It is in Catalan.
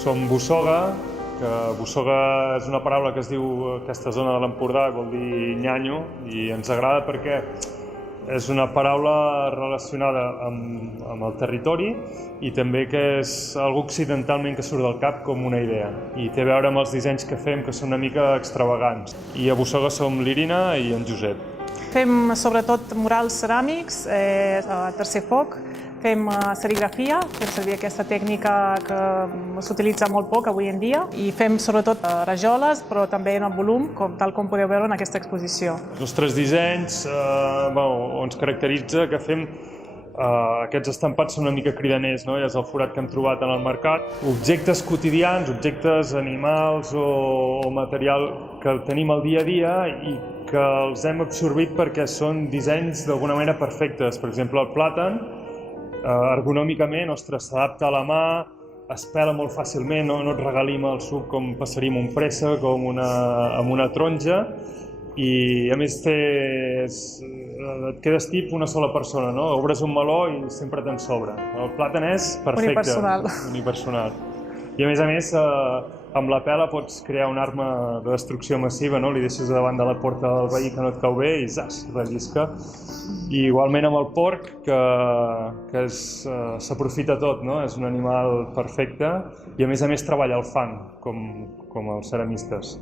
Som Bussoga, que Bussoga és una paraula que es diu aquesta zona de l'Empordà, vol dir nyanyo, i ens agrada perquè és una paraula relacionada amb el territori i també que és algo occidentalment que surt del cap com una idea. I té a veure amb els dissenys que fem, que són una mica extravagants. I a Bussoga som l'Irina i en Josep. Fem sobretot murals ceràmics, tercer foc, fem serigrafia, fem servir aquesta tècnica que s'utilitza molt poc avui en dia, i fem sobretot rajoles, però també en el volum, tal com podeu veure en aquesta exposició. Els nostres dissenys ens caracteritza que fem aquests estampats són una mica cridaners, no? Ja és el forat que hem trobat en el mercat. Objectes quotidians, objectes animals o material que tenim al dia a dia i que els hem absorbit perquè són dissenys d'alguna manera perfectes. Per exemple, el plàtan, ergonòmicament, s'adapta a la mà, es pela molt fàcilment, no et regalima el suc com passaria amb un préssec o amb una taronja, i a més et quedes tip una sola persona, no? Obres un meló i sempre te'n sobra. El plàtan és perfecte. Unipersonal. I a més, amb la pela pots crear una arma de destrucció massiva, no? Li deixes davant de la porta del veí que no et cau bé i zas, rellisca. I igualment amb el porc, que s'aprofita tot, no? És un animal perfecte i a més treballa el fang, com els ceramistes.